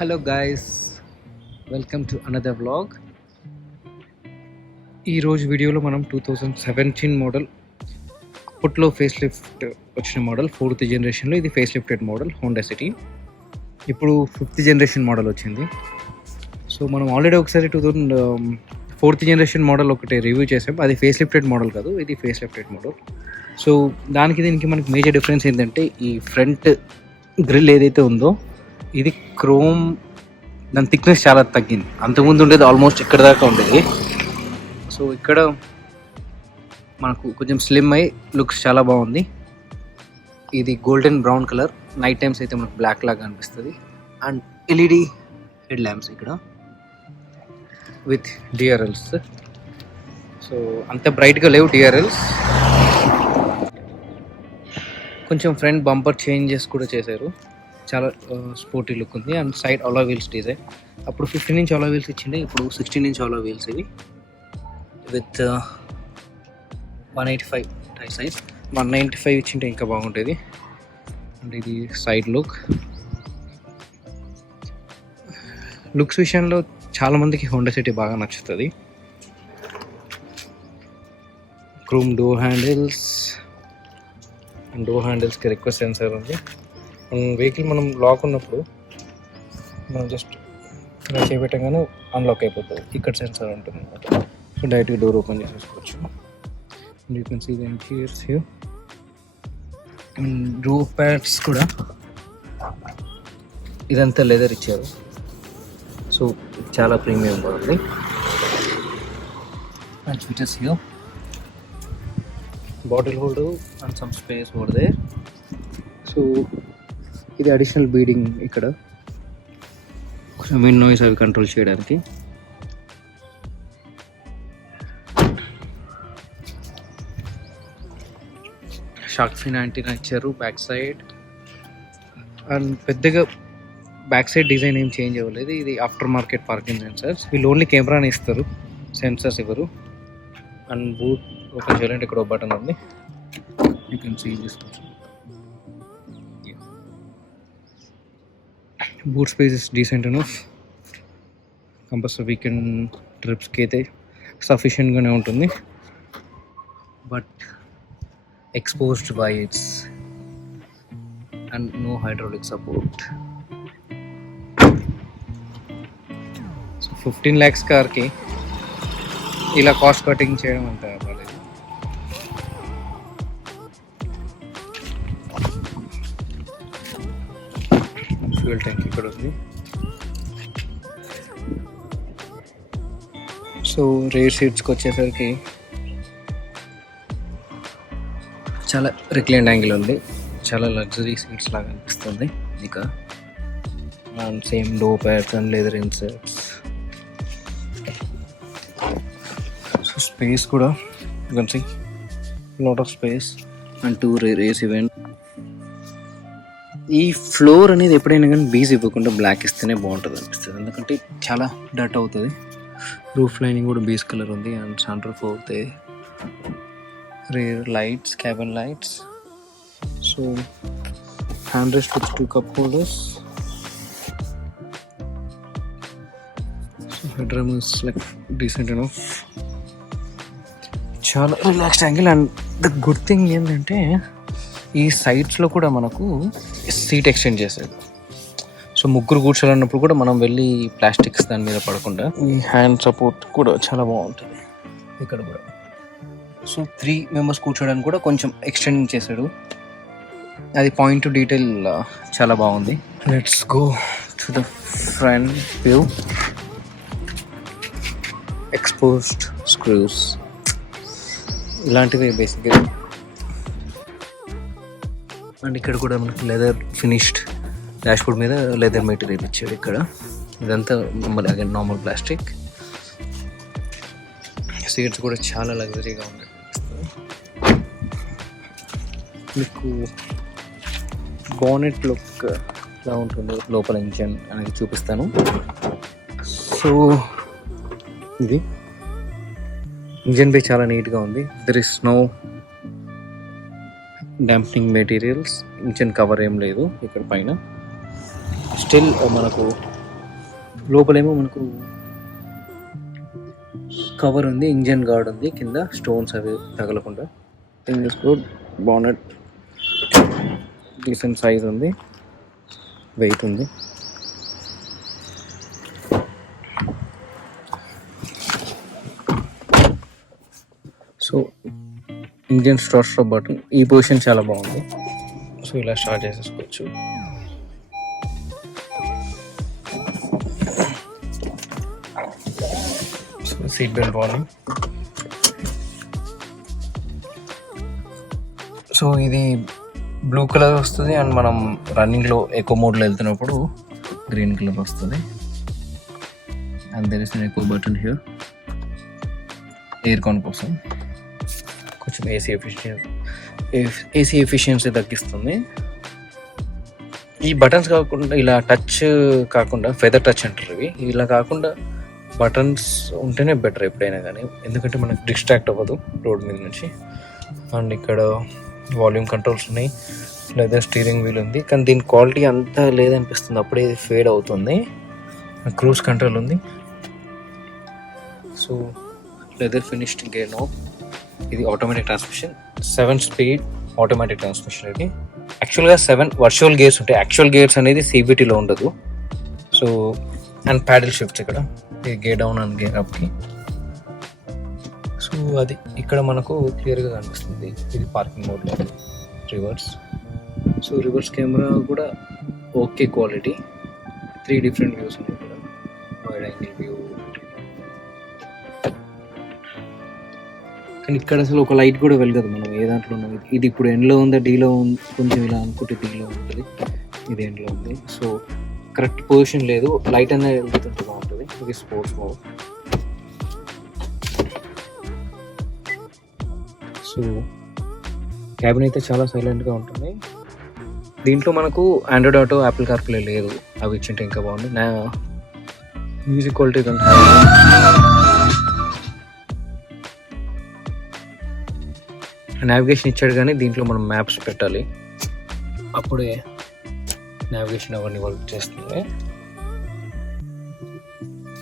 Hello guys, welcome to another vlog. ఈరోజు వీడియోలో మనం 2017 మోడల్, అప్పట్లో ఫేస్ లిఫ్ట్ వచ్చిన మోడల్, 4th జనరేషన్లో ఇది face lifted model Honda city. ఇప్పుడు 5th జనరేషన్ మోడల్ వచ్చింది. సో మనం ఆల్రెడీ ఒకసారి 4th జనరేషన్ మోడల్ ఒకటి రివ్యూ చేసాం. అది ఫేస్ లిఫ్టెడ్ మోడల్ కాదు, ఇది ఫేస్ లిఫ్టెడ్ మోడల్. సో దీనికి మనకి మేజర్ డిఫరెన్స్ ఏంటంటే ఈ ఫ్రంట్ గ్రిల్ ఏదైతే ఉందో ఇది క్రోమ్, దాని థిక్నెస్ చాలా తగ్గింది. అంతకుముందు ఉండేది ఆల్మోస్ట్ ఇక్కడ దాకా ఉండేది. సో ఇక్కడ మనకు కొంచెం స్లిమ్ అయ్యి లుక్స్ చాలా బాగుంది. ఇది golden brown colour, night times అయితే మనకు బ్లాక్ లాగా అనిపిస్తుంది. అండ్ ఎల్ఈడి హెడ్ ల్యాంప్స్ ఇక్కడ విత్ డిఆర్ఎల్స్. సో అంత బ్రైట్గా లేవు డిఆర్ఎల్స్. కొంచెం ఫ్రంట్ బంపర్ చేంజెస్ కూడా చేశారు, చాలా స్పోర్టీ లుక్ ఉంది. అండ్ సైడ్ అలా వీల్స్ డిజైన్, అప్పుడు 15 ఇంచ్ అలా వీల్స్ ఇచ్చిండే, ఇప్పుడు 16 ఇంచ్ అలా వీల్స్ ఇవి విత్ 185 టైర్ సైజ్. 195 ఇచ్చింటే ఇంకా బాగుంటుంది. అండ్ ఇది సైడ్ లుక్స్ విషయంలో చాలామందికి హోండా సిటీ బాగా నచ్చుతుంది. Chrome door handles, and door హ్యాండిల్స్కి రిక్వెస్ట్ సెన్సార్ ఉంది. వెహికల్ మనం లాక్ ఉన్నప్పుడు మనం జస్ట్ ఇలా చేపెట్టగానే అన్లాక్ అయిపోతుంది. ఇక్కడ సెన్సార్ ఉంటుంది అనమాట. సో డైరెక్ట్గా డోర్ ఓపెన్ చేసేసుకోవచ్చు. You can see the interiors here. And row pads కూడా ఇదంతా లెదర్ ఇచ్చారు. సో చాలా ప్రీమియంగా ఉంది. And features here, bottle holder and some space over there. So ఇది అడిషనల్ బీడింగ్ ఇక్కడ, కొంచెం విండ్ నాయిస్ అవి కంట్రోల్ చేయడానికి. షార్క్ ఫిన్ యాంటీనా ఇచ్చారు బ్యాక్ సైడ్. అండ్ పెద్దగా బ్యాక్ సైడ్ డిజైన్ ఏం చేంజ్ అవ్వలేదు. ఇది ఆఫ్టర్ మార్కెట్ పార్కింగ్ సెన్సర్స్. వీళ్ళు ఓన్లీ కెమెరాని ఇస్తారు, సెన్సర్స్ ఇవ్వరు. అండ్ బూట్ ఓపెన్ చేయాలంటే ఇక్కడ ఒక బటన్ ఉంది, you can see this. Boot space is decent enough. Compulsory weekend ట్రిప్స్కి అయితే సఫిషియెంట్గానే ఉంటుంది. But exposed wires and no hydraulic support. So 15 lakhs కార్కి ఇలా కాస్ట్ కటింగ్ చేయడం అంత బాగాలేదు. ఫ్యూయల్ ట్యాంక్ ఇక్కడ ఉంది. సో రేర్ సీట్స్కి వచ్చేసరికి చాలా రిక్లైన్ యాంగిల్ ఉంది, చాలా లగ్జరీ సీట్స్ లాగా అనిపిస్తుంది. ఇక and same door pads and leather inserts. So space కూడా you can see lot of space and 2 rear AC vent. ఈ ఫ్లోర్ అనేది ఎప్పుడైనా కానీ బీజ్ ఇవ్వకుండా బ్లాక్ ఇస్తేనే బాగుంటుంది అనిపిస్తుంది, ఎందుకంటే చాలా డట్ అవుతుంది. రూఫ్ లైనింగ్ కూడా బీజ్ కలర్ ఉంది. అండ్ సన్ రూఫ్ అవుతాయి, rear lights, cabin lights. So hand rest with 2 cup holders. So head room is like decent enough, చాలా relaxed angle. And the good thing ఏంటంటే ఈ సైడ్స్లో కూడా మనకు సీట్ ఎక్స్టెండ్ చేసేది. సో ముగ్గురు కూర్చోాలన్నప్పుడు కూడా మనం వెళ్ళి ప్లాస్టిక్స్ దాని మీద పడకుండా ఈ హ్యాండ్ సపోర్ట్ కూడా చాలా బాగుంటుంది ఇక్కడ కూడా. సో 3 members కూర్చోడానికి కూడా కొంచెం ఎక్స్టెండ్ చేశాడు. అది పాయింట్ టు డీటెయిల్ చాలా బాగుంది. Let's go to the front view. Exposed screws ఇలాంటివి బేసిక్గా. అండ్ ఇక్కడ కూడా మనకి లెదర్ ఫినిష్డ్ డాష్బోర్డ్ మీద లెదర్ మెటీరియల్ ఇచ్చాడు ఇక్కడ. ఇదంతా నార్మల్ ప్లాస్టిక్. సీట్స్ కూడా చాలా లగ్జరీగా ఉంది. మీకు బానెట్ లుక్ ఎలా ఉంటుందో లోపల ఇంజన్ అనేది చూపిస్తాను. సో ఇది ఇంజన్ బే చాలా నీట్గా ఉంది. There is no damping materials, engine cover ఏం లేదు ఇక్కడ పైన. స్టిల్ మనకు లోపలేమో మనకు కవర్ ఉంది, ఇంజన్ గార్డ్ ఉంది, కింద స్టోన్స్ అవి తగలకుండా. Thing is good. Bonnet decent size ఉంది, వెయిట్ ఉంది. సో ఇంజన్ స్టార్ట్ బటన్ ఈ పొజిషన్ చాలా బాగుంది. సో ఇలా స్టార్ట్ చేసేసుకోవచ్చు. So seat belt warning. So ఇది బ్లూ కలర్ వస్తుంది అండ్ మనం రన్నింగ్లో ఎకో మోడ్లో వెళ్తున్నప్పుడు గ్రీన్ కలర్ వస్తుంది. And there is eco button here, air con కోసం. కొంచెం ఏసీ ఎఫిషియన్సీ తగ్గిస్తుంది. ఈ బటన్స్ కాకుండా ఇలా టచ్ కాకుండా ఫెదర్ టచ్ అంటారు ఇవి, ఇలా కాకుండా బటన్స్ ఉంటేనే బెటర్ ఎప్పుడైనా కానీ, ఎందుకంటే మనకు డిస్ట్రాక్ట్ అవ్వదు రోడ్ మీద నుంచి. అండ్ ఇక్కడ వాల్యూమ్ కంట్రోల్స్ ఉన్నాయి, లేదా స్టీరింగ్ వీల్ ఉంది, కానీ దీని క్వాలిటీ అంతా లేదనిపిస్తుంది, అప్పుడే ఇది ఫేడ్ అవుతుంది. క్రూజ్ కంట్రోల్ ఉంది. So leather finished gear knob. ఇది automatic transmission, 7 speed automatic transmission. ఇది యాక్చువల్గా 7 వర్చువల్ గేర్స్ ఉంటాయి, యాక్చువల్ గేర్స్ అనేది CVTలో ఉండదు. సో అండ్ ప్యాడిల్ షిఫ్ట్స్ ఇక్కడ, ఇది గేర్ డౌన్ అండ్ గేర్ అప్కి. సో అది ఇక్కడ మనకు క్లియర్గా కనిపిస్తుంది. ఇది పార్కింగ్ మోడ్లో రివర్స్. సో రివర్స్ కెమెరా కూడా ఓకే క్వాలిటీ. 3 డిఫరెంట్ వ్యూస్ ఉన్నాయి ఇక్కడ, వైడ్ యాంగిల్ వ్యూ. కానీ ఇక్కడ అసలు ఒక లైట్ కూడా వెలగదు, మనం ఏ దాంట్లో ఉన్నాం. ఇది ఇప్పుడు ఎండ్లో ఉందా డీలో ఉంది, కొంచెం ఇలా అనుకుంటే డీలో ఉంటుంది, ఇది ఎండ్లో ఉంది. సో కరెక్ట్ పొజిషన్ లేదు, లైట్ అనేది వెళ్తుంటే బాగుంటుంది. ఇది స్పోర్ట్స్ మోడ్. సో క్యాబిన్ అయితే చాలా సైలెంట్గా ఉంటుంది. దీంట్లో మనకు ఆండ్రాయిడ్ ఆటో, యాపిల్ కార్ప్లే లేదు, అవి ఇచ్చింటే ఇంకా బాగుంది. నా మ్యూజిక్ క్వాలిటీ కంటే నావిగేషన్ ఇచ్చాడు, కానీ దీంట్లో మనం మ్యాప్స్ పెట్టాలి, అప్పుడే నావిగేషన్ అవన్నీ వర్క్ చేస్తుంది.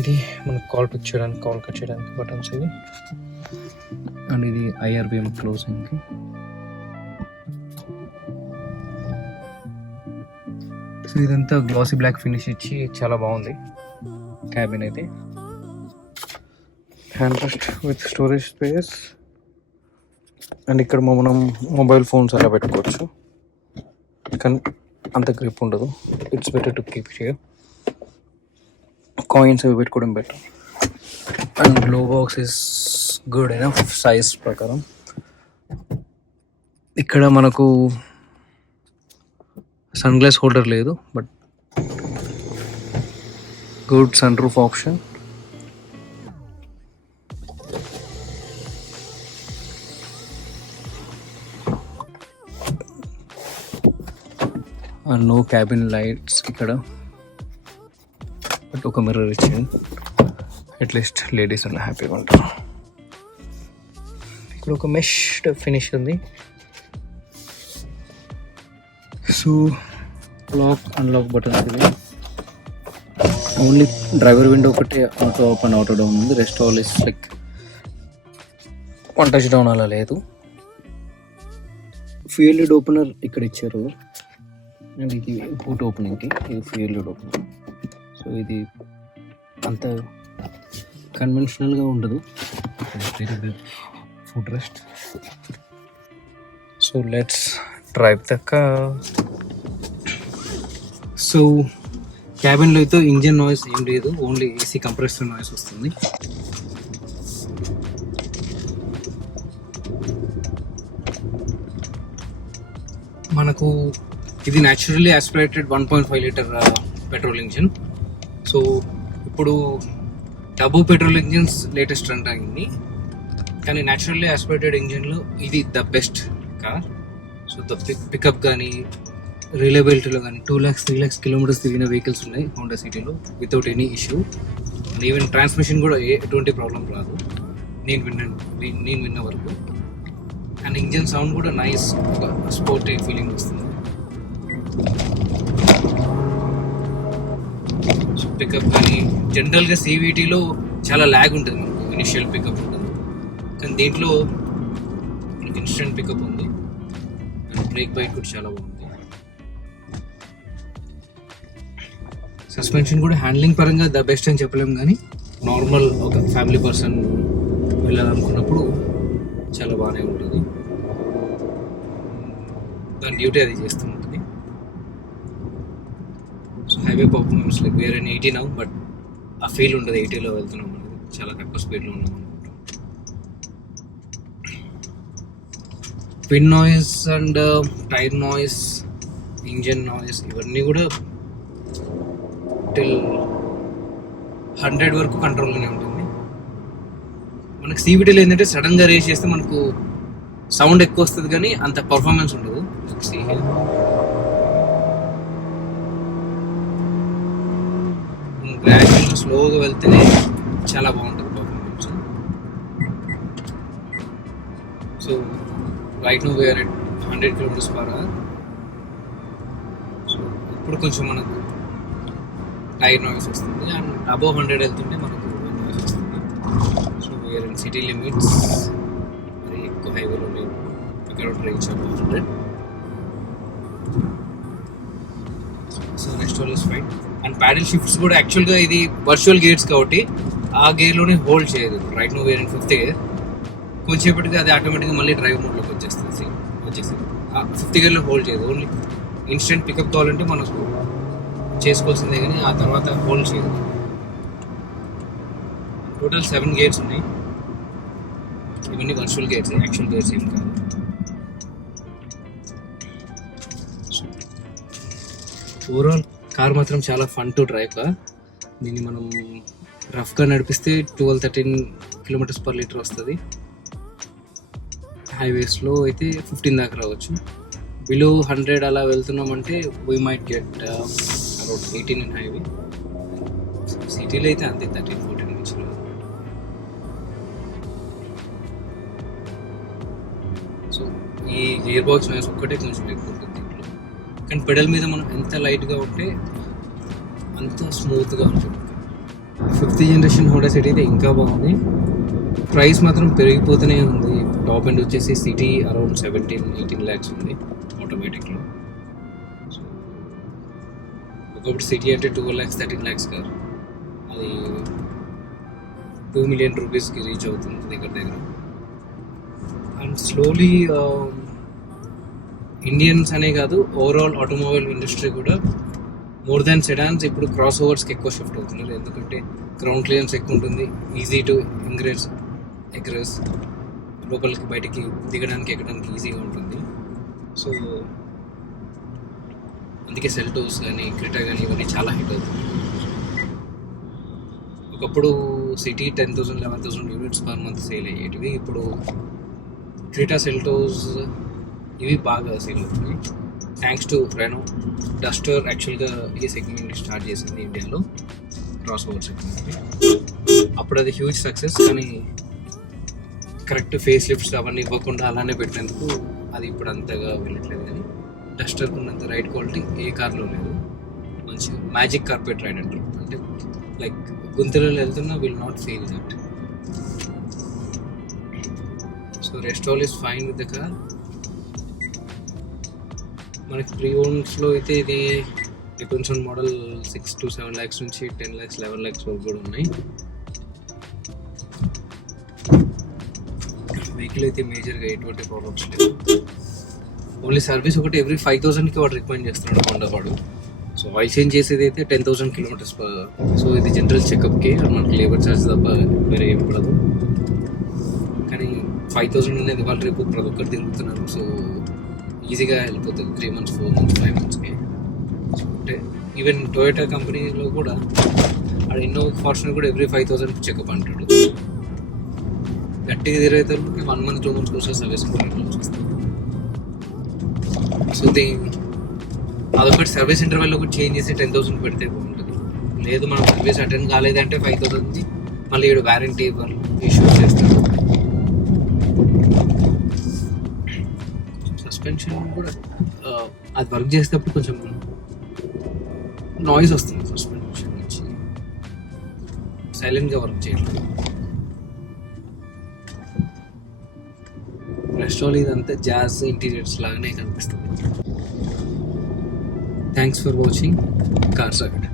ఇది మనకు కాల్ పిక్ చేయడానికి, కాల్ కట్ చేయడానికి బటన్స్ ఇవి. అండ్ ఇది IRBM క్లోజింగ్కి. సో ఇదంతా గ్లాసీ బ్లాక్ ఫినిష్ ఇచ్చి చాలా బాగుంది క్యాబిన్ అయితే. Hand rest with storage space. And ఇక్కడ మనం మొబైల్ ఫోన్స్ అలా పెట్టుకోవచ్చు, కానీ అంత గ్రిప్ ఉండదు. It's better to keep here. Coins అవి పెట్టుకోవడం better. And glove box is good enough size ప్రకారం. ఇక్కడ మనకు సన్ గ్లాస్ హోల్డర్ లేదు, but good sun roof option. And no cabin lights ఇక్కడ, బట్ ఒక మిర్రర్ ఇచ్చింది, అట్లీస్ట్ లేడీస్ అలా హ్యాపీగా ఉంటారు. ఇక్కడ ఒక మెష్ ఫినిష్ ఉంది. సో లాక్ అన్లాక్ బటన్ ఇది. ఓన్లీ డ్రైవర్ విండో ఒకటి ఆటో ఓపెన్ ఆటో డౌన్ ఉంది, rest all is like 1 touch down అలా లేదు. ఫ్యూయల్ లిడ్ ఓపెనర్ ఇక్కడ ఇచ్చారు, అండ్ ఇది బూట్ ఓపెనింగ్కి, ఇది ఫ్యూయల్ లిడ్ ఓపెనర్. సో ఇది అంత కన్వెన్షనల్గా ఉండదు. Foot rest. So let's drive the car. So క్యాబిన్లో అయితే ఇంజన్ నాయిస్ ఏం లేదు, ఓన్లీ AC కంప్రెసర్ నాయిస్ వస్తుంది. మనకు ఇది naturally aspirated 1.5 litre petrol engine. So ఇప్పుడు turbo petrol engines latest trend అయింది, కానీ న్యాచురల్లీ ఆస్పిరేటెడ్ ఇంజిన్లో ఇది the best car. So the pickup కానీ రిలయబిలిటీలో కానీ 2 lakhs 3 lakhs కిలోమీటర్స్ తిరిగిన వెహికల్స్ ఉన్నాయి హోండా సిటీలో without any issue. And even transmission కూడా ఎటువంటి ప్రాబ్లం రాదు నేను విన్న వరకు. అండ్ ఇంజిన్ సౌండ్ కూడా నైస్, ఒక స్పోర్టీ ఫీలింగ్ వస్తుంది. సో పికప్ కానీ జనరల్గా CVTలో చాలా ల్యాగ్ ఉంటుంది, మనకు ఇనిషియల్ పికప్ ఉంటుంది, కానీ దీంట్లో మనకి ఇన్స్టెంట్ పికప్ ఉంది అండ్ బ్రేక్ బైట్ కూడా చాలా బాగుంది. సస్పెన్షన్ కూడా హ్యాండ్లింగ్ పరంగా ద బెస్ట్ అని చెప్పలేము, కానీ నార్మల్ ఒక ఫ్యామిలీ పర్సన్ వెళ్ళాలనుకున్నప్పుడు చాలా బాగానే ఉంటుంది. దాని డ్యూటీ అది చేస్తూ ఉంటుంది. సో హైవే పర్ఫార్మెన్స్ లైక్ వేరే 80 నౌ, బట్ ఆ ఫీల్ ఉండదు 80లో వెళ్తున్నాం అనేది, చాలా తక్కువ స్పీడ్లో ఉన్నాం అనుకుంటాం. Wind noise and tyre noise, engine noise ఇవన్నీ కూడా టిల్ 100 వరకు కంట్రోల్గానే ఉంటుంది. మనకు CVTలో ఏంటంటే సడన్గా రేస్ చేస్తే మనకు సౌండ్ ఎక్కువ వస్తుంది కానీ అంత పర్ఫార్మెన్స్ ఉండదు. గ్రాడ్యువల్గా స్లోగా వెళ్తేనే చాలా బాగుంటుంది performance. So right now we're at 100 km/h. So ఇప్పుడు కొంచెం మనకు టైర్ నాయిస్ వస్తుంది అండ్ అబౌవ్ 100 వెళ్తుంటే మనకు నాయిస్ వస్తుంది. So we're in city limits, మరి ఎక్కువ హైవేలో లేదు, ఇక్కడ reach above 100. So next one is fine. And paddle shifts కూడా యాక్చువల్గా ఇది వర్చువల్ గేర్స్ కాబట్టి ఆ గేర్లోనే హోల్డ్ చేయదు. Right now we're in 5th gear, కొంచెంసేపటికి అది ఆటోమేటిక్గా మళ్ళీ డ్రైవ్ మోడ్లోకి వచ్చేసి 5th గేర్లో హోల్డ్ చేయదు. ఓన్లీ ఇన్స్టెంట్ పికప్ కావాలంటే మనకు చేసుకోవాల్సిందే, కానీ ఆ తర్వాత హోల్డ్ చేయదు. టోటల్ 7 గేర్స్ ఉన్నాయి. ఇవన్నీ వర్చువల్ గేర్స్, యాక్చువల్ గేర్స్ ఏం కాదు. ఓవరాల్ కార్ మాత్రం చాలా ఫన్ టు డ్రైవ్. దీన్ని మనం రఫ్గా నడిపిస్తే 12-13 km/l వస్తుంది. హైవేస్లో అయితే 15 దాకా రావచ్చు. బిలో 100 అలా వెళ్తున్నామంటే we might get around 18 in highway. సిటీలో అయితే అంతే 13-14 నుంచి. సో ఈ గేర్ బాక్స్ నాయిస్ ఒక్కటే కొంచెం ఎక్కువ ఉంటుంది దీంట్లో, కానీ పెడల్ మీద మనం ఎంత లైట్గా ఉంటే అంత స్మూత్గా ఉంటుంది. 5th జనరేషన్ హోండా సిటీ అయితే ఇంకా బాగుంది. ప్రైస్ మాత్రం పెరిగిపోతూనే ఉంది. టాప్ ఎండ్ వచ్చేసి సిటీ అరౌండ్ 17-18 lakhs ఉంది ఆటోమేటిక్లో. సో ఒకప్పుడు సిటీ అంటే 12 lakhs 13 lakhs కార్, అది 2 million రూపీస్కి రీచ్ అవుతుంది దగ్గర. అండ్ స్లోలీ ఇండియన్స్ అనే కాదు, ఓవరాల్ ఆటోమొబైల్ ఇండస్ట్రీ కూడా మోర్ దాన్ సెడాన్స్ ఇప్పుడు క్రాస్ ఓవర్స్కి ఎక్కువ షిఫ్ట్ అవుతున్నారు. ఎందుకంటే గ్రౌండ్ క్లియరెన్స్ ఎక్కువ ఉంటుంది, ఈజీ టు ఎగ్రెస్, లోపలికి బయటికి దిగడానికి ఎక్కడానికి ఈజీగా ఉంటుంది. సో అందుకే సెల్టోస్ కానీ క్రిటా కానీ ఇవన్నీ చాలా హిట్ అవుతుంది. ఒకప్పుడు City 10,000-11,000 units per month sale అయ్యేటివి, ఇప్పుడు క్రిటా సెల్టోస్ ఇవి బాగా సేల్ అవుతున్నాయి థ్యాంక్స్ టు రెనో. డస్టర్ యాక్చువల్గా ఈ సెగ్మెంట్ స్టార్ట్ చేసింది ఇండియాలో, క్రాస్ ఓవర్ సెగ్మెంట్. అప్పుడు అది హ్యూజ్ సక్సెస్, కానీ కరెక్ట్ ఫేస్ లిఫ్ట్స్ అవన్నీ ఇవ్వకుండా అలానే పెట్టినందుకు అది ఇప్పుడు అంతగా వెళ్ళట్లేదు. కానీ డస్టర్కి ఉన్నంత రైడ్ క్వాలిటీ ఏ కార్లో లేదు. మంచి మ్యాజిక్ కార్పెట్ రైడ్ అంటారు, అంటే లైక్ గుంతలలో వెళ్తున్నా will not feel that. So rest all is fine with the car. మనకి ప్రీ ఓన్స్లో అయితే ఇది డిపెండ్స్ ఆన్ మోడల్ 6 to 7 lakhs నుంచి 10 lakhs 11 lakhs వరకు కూడా ఉన్నాయి. వెహికల్ అయితే మేజర్గా ఎటువంటి ప్రాబ్లమ్స్ లేవు. ఓన్లీ సర్వీస్ ఒకటి ఎవ్రీ 5,000కి వాడు రికమెండ్ చేస్తున్నాడు హోండా వాడు. సో ఆయిల్ చేంజ్ చేసేది అయితే 10,000 kilometers. సో ఇది జనరల్ చెకప్కి మనకి లేబర్ ఛార్జ్ తప్ప వేరే ఏం పడదు. కానీ 5,000 అనేది వాళ్ళు రేపు ప్రతి ఒక్కరు తిరుగుతున్నారు. సో ఈజీగా వెళ్ళిపోతుంది 3 months 4 months 5 monthsకి. అంటే ఈవెన్ టొయోటా కంపెనీలో కూడా ఆడ ఎన్నో ఫార్చునర్ కూడా ఎవ్రీ 5,000 చెకప్ అంటాడు. గట్టిగా 20,000కి 1 month 2 months కోసం సర్వీస్ వస్తుంది. సో అదొకటి సర్వీస్ ఇంటర్వెల్లో ఒకటి చేంజ్ చేసి 10,000 పెడితే బాగుంటుంది. లేదు మనం సర్వీస్ అటెండ్ కాలేదంటే 5,000 మళ్ళీ ఇక్కడ వ్యారంటీ ఇష్యూ చేస్తారు. సస్పెన్షన్ కూడా అది వర్క్ చేసేటప్పుడు కొంచెం నాయిస్ వస్తుంది సస్పెన్షన్. సైలెంట్గా వర్క్ చేయట్లేదు. రెస్టారెంట్ ఇదంతా జాజ్ ఇంటీరియర్స్ లాగానే కనిపిస్తుంది. Thanks for watching car socket.